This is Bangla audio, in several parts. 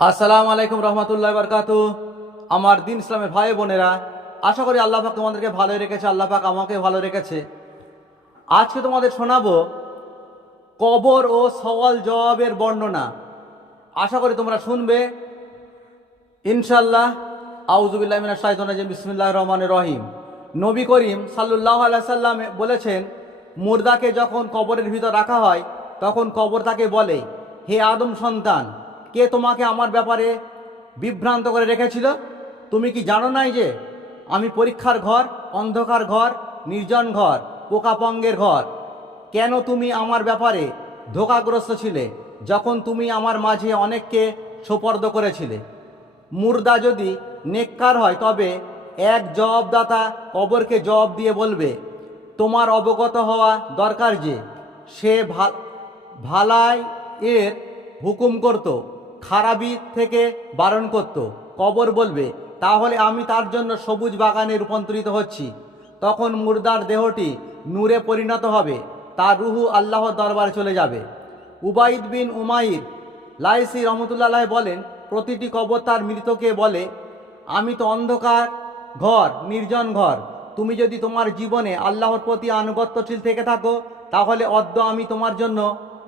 আসসালামু আলাইকুম রহমতুল্লাহ বরকাত আমার দিন ইসলামের ভাই বোনেরা, আশা করি আল্লাহ পাক তোমাদেরকে ভালো রেখেছে, আল্লাহ পাক আমাকে ভালো রেখেছে। আজকে তোমাদের শোনাবো কবর ও সওয়াল জবাবের বর্ণনা। আশা করি তোমরা শুনবে। ইনশাল্লাহ আউজুবিল্লাহ মিনাশ শাইতানির রাজিম, বিসমিল্লাহির রহমানির রহিম। নবী করিম সাল্লাল্লাহু সাল্লাম বলেছেন, মুর্দাকে যখন কবরের ভিতর রাখা হয়, তখন কবর তাকে বলে, হে আদম সন্তান কে তোমাকে আমার ব্যাপারে বিভ্রান্ত করে রেখেছিল? তুমি কি জানো নাই যে আমি পরীক্ষার ঘর, অন্ধকার ঘর, নির্জন ঘর, পোকাপঙ্গের ঘর। কেন তুমি আমার ব্যাপারে ধোকাগ্রস্ত ছিলে যখন তুমি আমার মাঝে অনেককে সোপর্দ করেছিলে? মুর্দা যদি নেককার হয়, তবে এক জবাবদাতা কবরকে জবাব দিয়ে বলবে, তোমার অবগত হওয়া দরকার যে সে ভালাই এর হুকুম করত। খারাপি থেকে বারণ করত। কবর বলবে, তাহলে আমি তার জন্য সবুজ বাগানে রূপান্তরিত হচ্ছি। তখন মুর্দার দেহটি নূরে পরিণত হবে, তার রুহু আল্লাহর দরবারে চলে যাবে। উবাইদ বিন উমাইর লাইসি রহমতুল্লাহ বলেন, প্রতিটি কবর তার মৃতকে বলে, আমি তো অন্ধকার ঘর, নির্জন ঘর। তুমি যদি তোমার জীবনে আল্লাহর প্রতি আনুগত্যশীল থেকে থাকো, তাহলে অদ্য আমি তোমার জন্য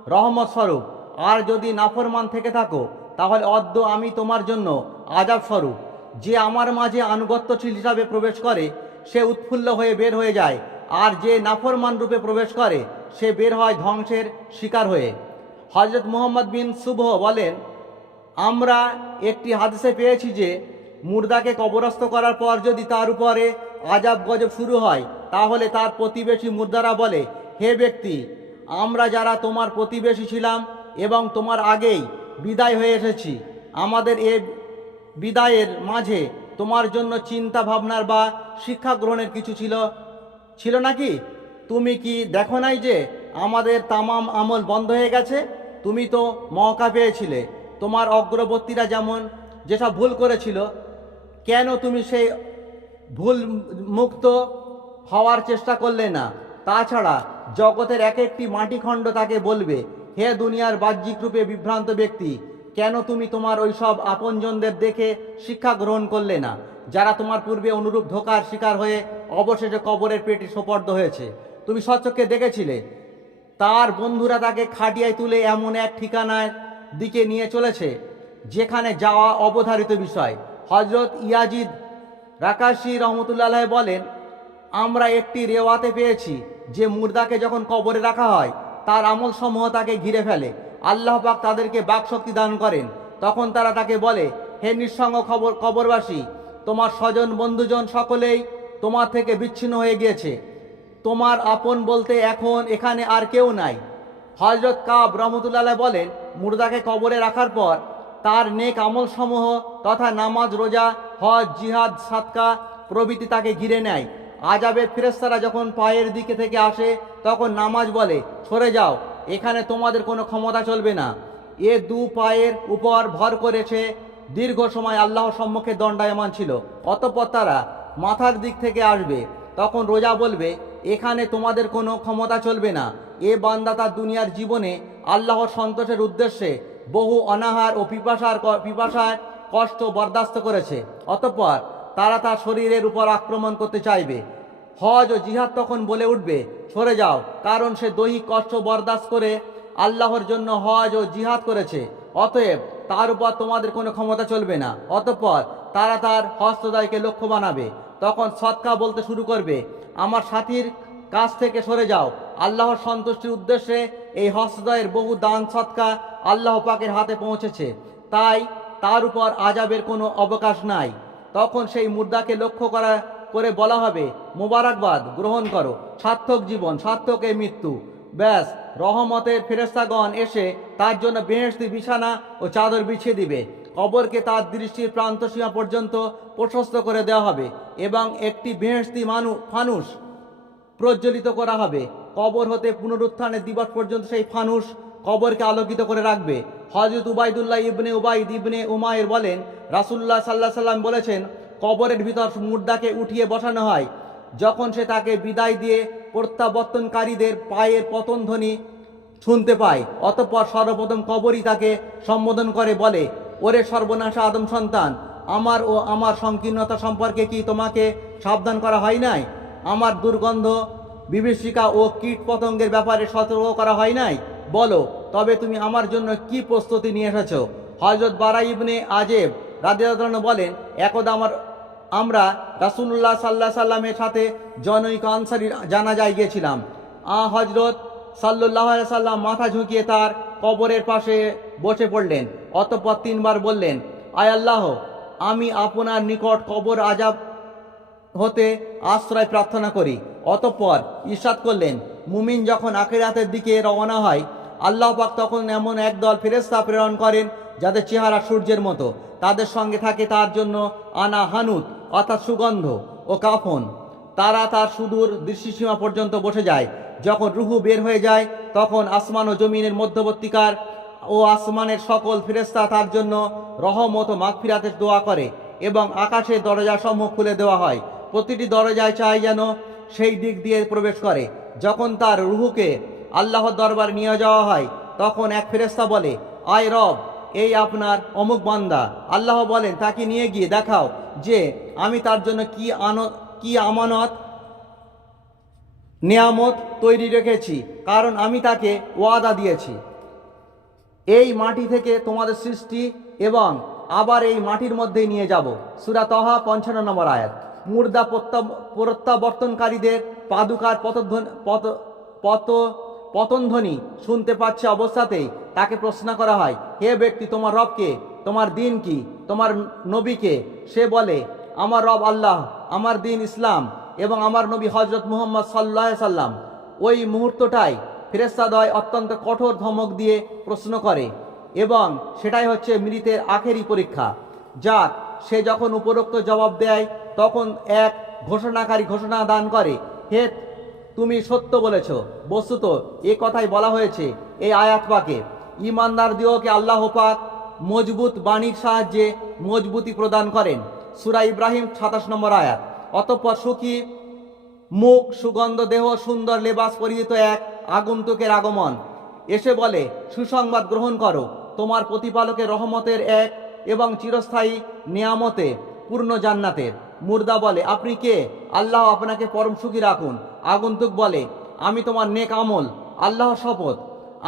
রহমত স্বরূপ। আর যদি নাফরমান থেকে থাকো তাহলে অদ্য আমি তোমার জন্য আজাব স্বরূপ। যে আমার মাঝে আনুগত্যশীল হিসাবে প্রবেশ করে, সে উৎফুল্ল হয়ে বের হয়ে যায়। আর যে নাফরমান রূপে প্রবেশ করে, সে বের হয় ধ্বংসের শিকার হয়ে। হজরত মোহাম্মদ বিন শুভ বলেন, আমরা একটি হাদিসে পেয়েছি যে, মুর্দাকে কবরস্থ করার পর যদি তার উপরে আজাব গজব শুরু হয়, তাহলে তার প্রতিবেশী মুর্দারা বলে, হে ব্যক্তি, আমরা যারা তোমার প্রতিবেশী ছিলাম এবং তোমার আগেই বিদায় হয়ে এসেছি। আমাদের এ বিদায়ের মাঝে তোমার জন্য চিন্তা ভাবনার বা শিক্ষা গ্রহণের কিছু ছিল? ছিল নাকি? তুমি কি দেখো নাই যে আমাদের তামাম আমল বন্ধ হয়ে গেছে? তুমি তো মৌকা পেয়েছিলে। তোমার অগ্রবর্তীরা যেমন যেসব ভুল করেছিল, কেন তুমি সেই ভুল মুক্ত হওয়ার চেষ্টা করলে না? তাছাড়া জগতের এক একটি মাটিখণ্ড তাকে বলবে হে দুনিয়ার বাহ্যিক রূপে বিভ্রান্ত ব্যক্তি, কেন তুমি তোমার ওই সব আপনজনদের দেখে শিক্ষা গ্রহণ করলে না, যারা তোমার পূর্বে অনুরূপ ধোকার শিকার হয়ে অবশেষে কবরের পেটে সোপর্দ হয়েছে? তুমি সচক্ষে দেখেছিলে, তার বন্ধুরা তাকে খাটিয়ায় তুলে এমন এক ঠিকানার দিকে নিয়ে চলেছে, যেখানে যাওয়া অবধারিত বিষয়। হজরত ইয়াজিদ রাকাশি রহমতুল্লাহ বলেন, আমরা একটি রেওয়াতে পেয়েছি, যে মুর্দাকে যখন কবরে রাখা হয় তার আমল সমূহ তাকে ঘিরে ফেলে। আল্লাহ পাক তাদেরকে বাকশক্তি দান করেন। তখন তারা তাকে বলে, হে নিঃসঙ্গ খবর, কবরবাসী, তোমার স্বজন, বন্ধুজন সকলেই তোমার থেকে বিচ্ছিন্ন হয়ে গিয়েছে। তোমার আপন বলতে এখন এখানে আর কেউ নাই। হজরত কাব রহমতুল্লাহ বলেন, মুর্দাকে কবরে রাখার পর তার নেক আমল সমূহ তথা নামাজ, রোজা, হজ, জিহাদ সাতকা প্রভৃতি তাকে ঘিরে নেয়। আজাবের ফেরেস্তারা যখন পায়ের দিকে থেকে আসে, তখন নামাজ বলে, সরে যাও, এখানে তোমাদের কোনো ক্ষমতা চলবে না। এ দু পায়ের উপর ভর করেছে, দীর্ঘ সময় আল্লাহর সম্মুখে দণ্ডায়মান ছিল। অতপর তারা মাথার দিক থেকে আসবে, তখন রোজা বলবে, এখানে তোমাদের কোনো ক্ষমতা চলবে না। এ বান্দা তার দুনিয়ার জীবনে আল্লাহর সন্তোষের উদ্দেশ্যে বহু অনাহার ও পিপাসার পিপাসার কষ্ট বরদাস্ত করেছে। অতঃপর তারা তার শরীরের উপর আক্রমণ করতে চাইবে। হজ ও জিহাদ তখন বলে উঠবে, সরে যাও, কারণ সে দৈহিক কষ্ট বরদাস্ত করে আল্লাহর জন্য হজ ও জিহাদ করেছে। অতএব তার উপর তোমাদের কোনো ক্ষমতা চলবে না। অতঃপর তারা তার হস্তদয়কে লক্ষ্য বানাবে। তখন সৎকা বলতে শুরু করবে, আমার সাথীর কাছ থেকে সরে যাও। আল্লাহর সন্তুষ্টির উদ্দেশ্যে এই হস্তদয়ের বহু দান সৎকা আল্লাহ পাকের হাতে পৌঁছেছে। তাই তার উপর আজাবের কোনো অবকাশ নাই। তখন সেই মুদ্রাকে লক্ষ্য করা, করে বলা হবে, মোবারকবাদ, গ্রহণ করো। সার্থক জীবন সার্থক মৃত্যু। ব্যাস, রহমতের ফেরেস্তাগণ এসে তার জন্য বেহেস্তি বিছানা ও চাদর বিছিয়ে দিবে। কবরকে তার দৃষ্টির প্রান্তসীমা পর্যন্ত প্রশস্ত করে দেওয়া হবে এবং একটি বেহেস্তি মানু ফানুস প্রজ্বলিত করা হবে। কবর হতে পুনরুত্থানের দিবস পর্যন্ত সেই ফানুস কবরকে আলোকিত করে রাখবে। হজরত উবাইদুল্লাহ ইবনে উবাইদ ইবনে উমায়ের বলেন রাসুল্লাহ সাল্লাহ সাল্লাম বলেছেন, কবরের ভিতর মুর্দাকে উঠিয়ে বসানো হয়। যখন সে তাকে বিদায় দিয়ে প্রত্যাবর্তনকারীদের পায়ের পতনধ্বনি শুনতে পায়, অতঃপর সর্বপ্রথম কবরই তাকে সম্বোধন করে, বলে, ওরে সর্বনাশা আদম সন্তান, আমার ও আমার সংকীর্ণতা সম্পর্কে কি তোমাকে সাবধান করা হয় নাই? আমার দুর্গন্ধ, বিভীষিকা ও কীট পতঙ্গের ব্যাপারে সতর্ক করা হয় নাই? বলো, তবে তুমি আমার জন্য কি প্রস্তুতি নিয়ে এসেছ? হজরত বারা ইবনে আজেব রাদিয়াল্লাহু বলেন, একদা আমার, আমরা রাসূলুল্লাহ সাল্লাহ সাল্লামের সাথে জনৈক আনসারি জানাজায় গিয়েছিলাম। আ হজরত সাল্লাহ সাল্লাম মাথা ঝুঁকিয়ে তার কবরের পাশে বসে পড়লেন, অতঃপর তিনবার বললেন, আয় আল্লাহ, আমি আপনার নিকট কবর আজাব হতে আশ্রয় প্রার্থনা করি। অতঃপর ঈর্ষাদ করলেন, মুমিন যখন আখিরাতের দিকে রওনা হয়, আল্লাহ পাক তখন এমন একদল ফেরেস্তা প্রেরণ করেন যাদের চেহারা সূর্যের মতো। তাদের সঙ্গে থাকে তার জন্য আনা হানুত, অর্থাৎ সুগন্ধ ও কাফন। তারা তার সুদূর দৃষ্টিসীমা পর্যন্ত বসে যায়। যখন রুহু বের হয়ে যায়, তখন আসমান ও জমিনের মধ্যবর্তীকার ও আসমানের সকল ফেরেস্তা তার জন্য রহমত ও মাগফিরাতের দোয়া করে এবং আকাশের দরজা খুলে দেওয়া হয়। প্রতিটি দরজায় চাই যেন সেই দিক দিয়ে প্রবেশ করে। যখন তার রুহুকে আল্লাহর দরবার নিয়ে যাওয়া হয়, তখন এক ফেরেস্তা বলে, আয় রব এই আপনার অমুক বান্দা। আল্লাহ বলেন, তাকে নিয়ে গিয়ে দেখাও যে আমি তার জন্য কি আন, কি আমানত, নিয়ামত তৈরি রেখেছি, কারণ আমি তাকে ওয়াদা দিয়েছি। এই মাটি থেকে তোমাদের সৃষ্টি এবং আবার এই মাটির মধ্যে নিয়ে যাব। সুরা তহা পঞ্চান্ন নম্বর আয়াত। মুর্দা প্রত্যা- প্রত্যাবর্তনকারীদের পাদুকার পতধ্বনি পথ পত পতনধ্বনি শুনতে পাচ্ছে অবস্থাতেই। তাকে প্রশ্ন করা হয়, হে ব্যক্তি, তোমার রবকে? তোমার দিন কি? তোমার নবীকে? সে বলে, আমার রব আল্লাহ, আমার দিন ইসলাম এবং আমার নবী হজরত মুহম্মদ সাল্লাহ সাল্লাম। ওই মুহূর্তটাই ফেরেস্তাদয় অত্যন্ত কঠোর ধমক দিয়ে প্রশ্ন করে এবং সেটাই হচ্ছে মৃতের আখেরি পরীক্ষা যাক সে যখন উপরোক্ত জবাব দেয়, তখন এক ঘোষণাকারী ঘোষণা দান করে, হে তুমি সত্য বলেছ। বস্তুত এ কথাই বলা হয়েছে এই আয়াত পাকে। ইমানদার দিওকে আল্লাহ পাক মজবুত বাণীর সাহায্যে মজবুতি প্রদান করেন। সুরা ইব্রাহিম সাতাশ নম্বর আয়াত। অতঃপর সুখী, মুখ, সুগন্ধ, দেহ, সুন্দর, লেবাস পরিহিত এক আগন্তুকের আগমন। এসে বলে, সুসংবাদ গ্রহণ করো। তোমার প্রতিপালকের রহমতের এক এবং চিরস্থায়ী নিয়ামতে, পূর্ণ জান্নাতের। মুর্দা বলে, আপনি কে? আল্লাহ আপনাকে পরম সুখী রাখুন। আগন্তুক বলে, আমি তোমার নেক আমল আল্লাহর শপথ।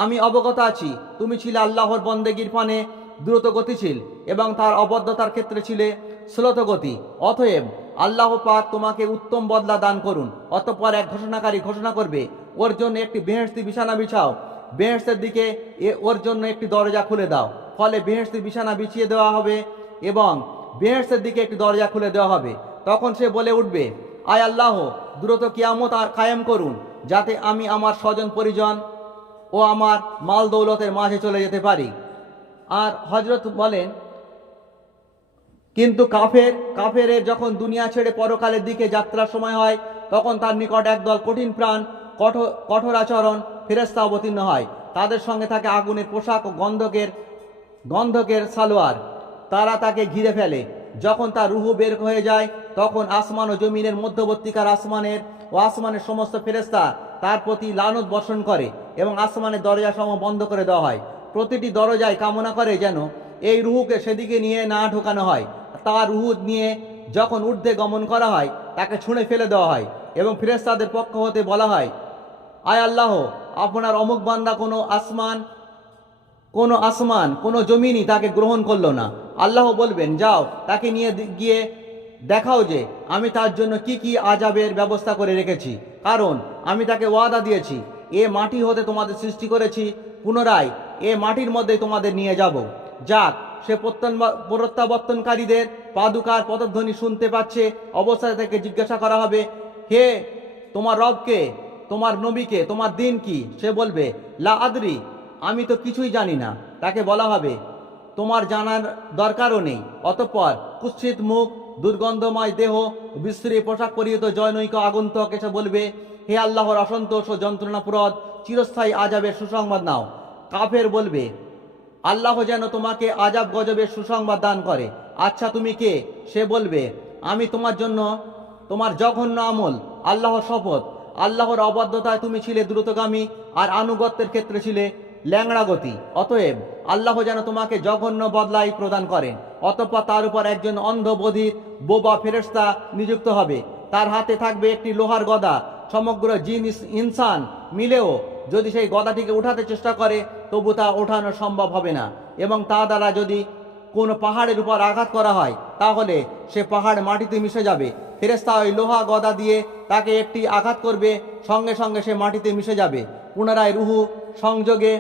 আমি অবগত আছি, তুমি ছিলে আল্লাহর বন্দেগীর পানে দ্রুত গতিশীল এবং তার অবদ্ধতার ক্ষেত্রে ছিলে শ্লতগতি অতএব আল্লাহ পাক তোমাকে উত্তম বদলা দান করুন। অতঃপর এক ঘোষণাকারী ঘোষণা করবে, ওর জন্য একটি বেহেস্তি বিছানা বিছাও। বেহেস্তের দিকে এ, ওর জন্য একটি দরজা খুলে দাও। ফলে বেহেস্তি বিছানা বিছিয়ে দেওয়া হবে এবং বেহেস্তের দিকে একটি দরজা খুলে দেওয়া হবে। তখন সে বলে উঠবে আয় আল্লাহ, দ্রুত কিয়ামত আর কায়েম করুন, যাতে আমি আমার স্বজন পরিজন ও আমার মাল দৌলতের মাঝে চলে যেতে পারি। আর হজরত বলেন, কিন্তু কাফের, কাফেরের যখন দুনিয়া ছেড়ে পরকালের দিকে যাত্রার সময় হয়, তখন তার নিকট একদল কঠিন প্রাণ কঠোর কঠোর আচরণ ফেরেস্তা অবতীর্ণ হয়। তাদের সঙ্গে থাকে আগুনের পোশাক ও গন্ধকের গন্ধকের সালোয়ার। তারা তাকে ঘিরে ফেলে। যখন তার রুহু বের হয়ে যায় তখন আসমান ও জমিনের মধ্যবর্তীকার আসমানের ও আসমানের সমস্ত ফেরেস্তা তার প্রতি লানত বর্ষণ করে এবং আসমানের দরজা সম বন্ধ করে দেওয়া হয়। প্রতিটি দরজায় কামনা করে যেন এই রুহুকে সেদিকে নিয়ে না ঢোকানো হয়। তার রুহু নিয়ে যখন ঊর্ধ্বে গমন করা হয়, তাকে ছুঁড়ে ফেলে দেওয়া হয় এবং ফেরেস্তাদের পক্ষ হতে বলা হয়, আয় আল্লাহ, আপনার অমুক বান্দা কোনো আসমান কোনো আসমান, কোনো জমিনই তাকে গ্রহণ করল না। আল্লাহ বলবেন, যাও, তাকে নিয়ে গিয়ে দেখাও যে আমি তার জন্য কি কি আজাবের ব্যবস্থা করে রেখেছি। কারণ আমি তাকে ওয়াদা দিয়েছি, এ মাটি হতে তোমাদের সৃষ্টি করেছি, পুনরায় এ মাটির মধ্যে তোমাদের নিয়ে যাব। যাক, সে প্রত্যন- প্রত্যাবর্তনকারীদের পাদুকার পদধ্বনি শুনতে পাচ্ছে অবস্থা থেকে জিজ্ঞাসা করা হবে, হে, তোমার রবকে, তোমার নবীকে, তোমার দিন কি? সে বলবে, লা আদরি, আমি তো কিছুই জানি না। তাকে বলা হবে তোমার জানার দরকারও নেই। অতঃপর কুৎসিত মুখ, দুর্গন্ধময় দেহ, বিশ্রী পোশাক পরিহিত জয়নৈক আগন্তক এসে বলবে, হে আল্লাহর অসন্তোষ ও যন্ত্রণাপুরদ, চিরস্থায়ী আজাবের সুসংবাদ নাও। কাফের বলবে, আল্লাহ যেন তোমাকে আজাব গজবের সুসংবাদ দান করে। আচ্ছা তুমি কে? সে বলবে, আমি তোমার জন্য, তোমার জঘন্য আমল, আল্লাহর শপথ। আল্লাহর অবাধ্যতায় তুমি ছিলে দ্রুতগামী, আর আনুগত্যের ক্ষেত্রে ছিলে ল্যাংড়া গতি। অতএব আল্লাহ যেন তোমাকে জঘন্য বদলাই প্রদান করেন। অতঃপর তার উপর একজন অন্ধ বধির বোবা ফেরেস্তা নিযুক্ত হবে। তার হাতে থাকবে একটি লোহার গদা। সমগ্র জিনিস ইনসান মিলেও যদি সেই গদাটিকে উঠাতে চেষ্টা করে, তবু তা ওঠানো সম্ভব হবে না। এবং তা দ্বারা যদি কোনো পাহাড়ের উপর আঘাত করা হয়, তাহলে সে পাহাড় মাটিতে মিশে যাবে। ফেরেস্তা ওই লোহা গদা দিয়ে তাকে একটি আঘাত করবে, সঙ্গে সঙ্গে সে মাটিতে মিশে যাবে। পুনরায় রুহু সংযোগে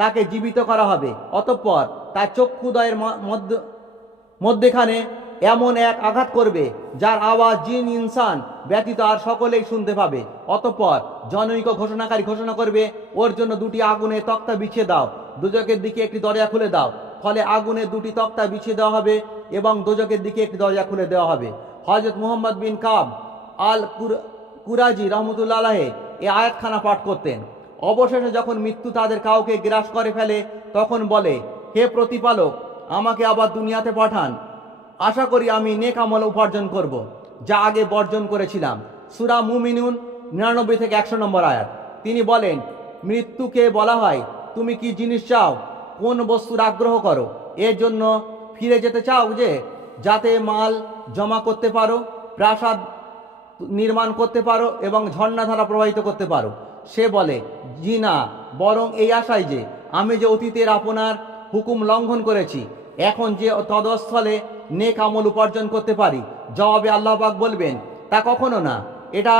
তাকে জীবিত করা হবে। অতঃপর তার চক্ষুদয়ের মধ্যেখানে এমন এক আঘাত করবে, যার আওয়াজ জিন, ইনসান ব্যতীত আর সকলেই শুনতে পাবে। অতঃপর জনৈক ঘোষণাকারী ঘোষণা করবে, ওর জন্য দুটি আগুনের তক্তা বিছিয়ে দাও দুজকের দিকে একটি দরজা খুলে দাও। ফলে আগুনে দুটি তক্তা বিছিয়ে দেওয়া হবে এবং দুজকের দিকে একটি দরজা খুলে দেওয়া হবে। হজরত মুহাম্মদ বিন কাব আল কুর- কুরাজি রহমতুল্লাহ এ আয়াতখানা পাঠ করতেন। অবশেষে যখন মৃত্যু তাদের কাউকে গ্রাস করে ফেলে, তখন বলে, হে প্রতিপালক, আমাকে আবার দুনিয়াতে পাঠান। আশা করি আমি নেক আমল উপার্জন করব, যা আগে বর্জন করেছিলাম। সুরা মুমিনুন নিরানব্বই থেকে একশো নম্বর আয়াত। তিনি বলেন, মৃত্যুকে বলা হয়, তুমি কি জিনিস চাও? কোন বস্তুর আগ্রহ করো? এর জন্য ফিরে যেতে চাও যে, যাতে মাল জমা করতে পারো, প্রাসাদ নির্মাণ করতে পারো এবং ঝর্ণাধারা প্রবাহিত করতে পারো? সে বলে জি না, বরং এই আশায় যে, আমি যে অতীতের আপনার হুকুম লঙ্ঘন করেছি, এখন যে তদস্থলে নেক আমল উপার্জন করতে পারি, জবাবে আল্লাহ পাক বলবেন, তা কখনো না, এটা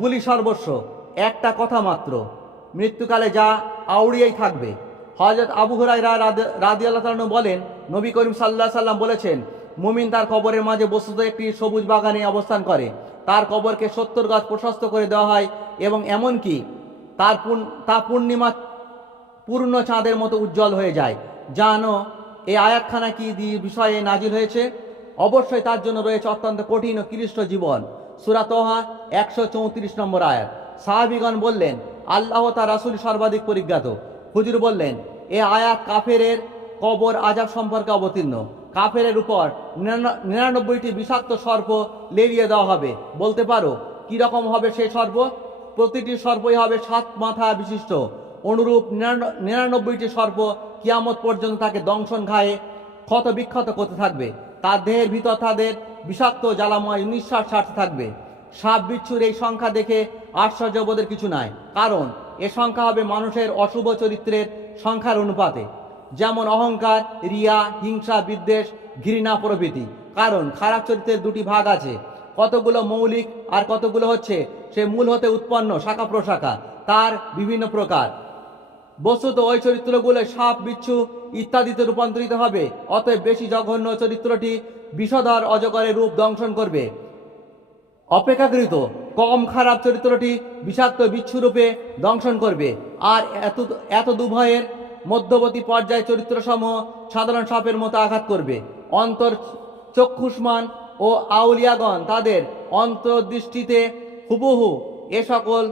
বুলি সর্বস্ব, একটা কথা মাত্র, মৃত্যুকালে যা আউড়িয়েই থাকবে। হজরত আবু হুরাইরা রাদি আল্লাহ বলেন, নবী করিম সাল্লাহ সাল্লাম বলেছেন, মুমিন তার কবরের মাঝে বস্তুত একটি সবুজ বাগানে অবস্থান করে, তার কবরকে সত্তর গাছ প্রশস্ত করে দেওয়া হয়, এবং এমনকি তার তা পূর্ণিমা পূর্ণ চাঁদের মতো উজ্জ্বল হয়ে যায়। জানো এই আয়াতখানা কি বিষয়ে নাজিল হয়েছে? অবশ্যই তার জন্য রয়েছে অত্যন্ত কঠিন ও ক্লিষ্ট জীবন। সুরাতহা একশো চৌত্রিশ নম্বর আয়াত। সাহাবিগণ বললেন, আল্লাহ তার রাসুল সর্বাধিক পরিজ্ঞাত। হুজুর বললেন, এ আয়াত কাফেরের কবর আজাব সম্পর্কে অবতীর্ণ। কাফেরের উপর নিরানব্বইটি বিষাক্ত সর্প লেলিয়ে দেওয়া হবে। বলতে পারো, কীরকম হবে সেই সর্প? প্রতিটি সর্পই হবে সাত মাথা বিশিষ্ট। অনুরূপ নিরানব্বইটি সর্প কিয়ামত পর্যন্ত তাকে দংশন খায়ে ক্ষত বিক্ষত করতে থাকবে। তার দেহের ভিতর তাদের বিষাক্ত জ্বালাময় নিঃশ্বাস ছাড়তে থাকবে। সাপ বিচ্ছুর এই সংখ্যা দেখে আশ্চর্যবোধের কিছু নাই, কারণ এ সংখ্যা হবে মানুষের অশুভ চরিত্রের সংখ্যার অনুপাতে। যেমন অহংকার, রিয়া, হিংসা, বিদ্বেষ, ঘৃণা প্রভৃতি। কারণ খারাপ চরিত্রের দুটি ভাগ আছে। কতগুলো মৌলিক আর কতগুলো হচ্ছে সে মূল হতে উৎপন্ন, শাখা প্রশাখা, তার বিভিন্ন প্রকার। বস্তুত ওই চরিত্রগুলো সাপ, বিচ্ছু ইত্যাদিতে রূপান্তরিত হবে, অতএব বেশি জঘন্য চরিত্রটি বিষধর, অজগরের রূপ দংশন করবে। অপেক্ষাকৃত কম খারাপ চরিত্রটি বিষাক্ত বিচ্ছুরূপে দংশন করবে। আর এত এত দুভয়ের মধ্যবর্তী পর্যায়ে চরিত্রসমূহ সাধারণ সাপের মতো আঘাত করবে। অন্তর চক্ষুষ্মান ও আউলিয়াগণ তাদের অন্তর্দৃষ্টিতে হুবহু এ সকল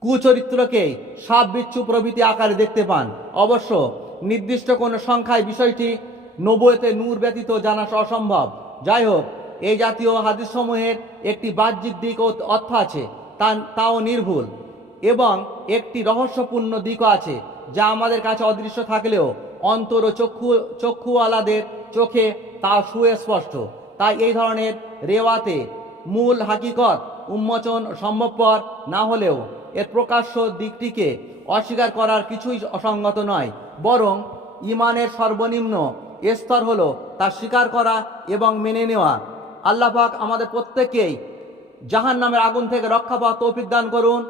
কুচরিত্রকে সাপ বিচ্ছু প্রভৃতি আকারে দেখতে পান। অবশ্য নির্দিষ্ট কোনো সংখ্যায় বিষয়টি নবুয়তে নূর ব্যতীত জানা অসম্ভব। যাই হোক এই জাতীয় হাদিসসমূহের একটি বাহ্যিক দিক অর্থ আছে, তা, তাও নির্ভুল। এবং একটি রহস্যপূর্ণ দিকও আছে, যা আমাদের কাছে অদৃশ্য থাকলেও অন্তর ও চক্ষু, চক্ষুওয়ালাদের চোখে তা সুস্পষ্ট। তাই এই ধরনের রেওয়াতে মূল হাকিকত উন্মোচন সম্ভবপর না হলেও এর প্রকাশ্য দিকটিকে অস্বীকার করার কিছুই অসঙ্গত নয়, বরং ইমানের সর্বনিম্ন স্তর হলো তা স্বীকার করা এবং মেনে নেওয়া। আল্লাহ পাক আমাদের প্রত্যেককেই জাহান নামের আগুন থেকে রক্ষা পাওয়া তৌফিক দান করুন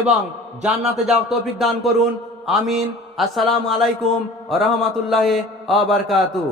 এবং জান্নাতে যাওয়া তৌফিক দান করুন। আমিন। আসসালামু আলাইকুম রহমতুল্লাহ আবরকাতু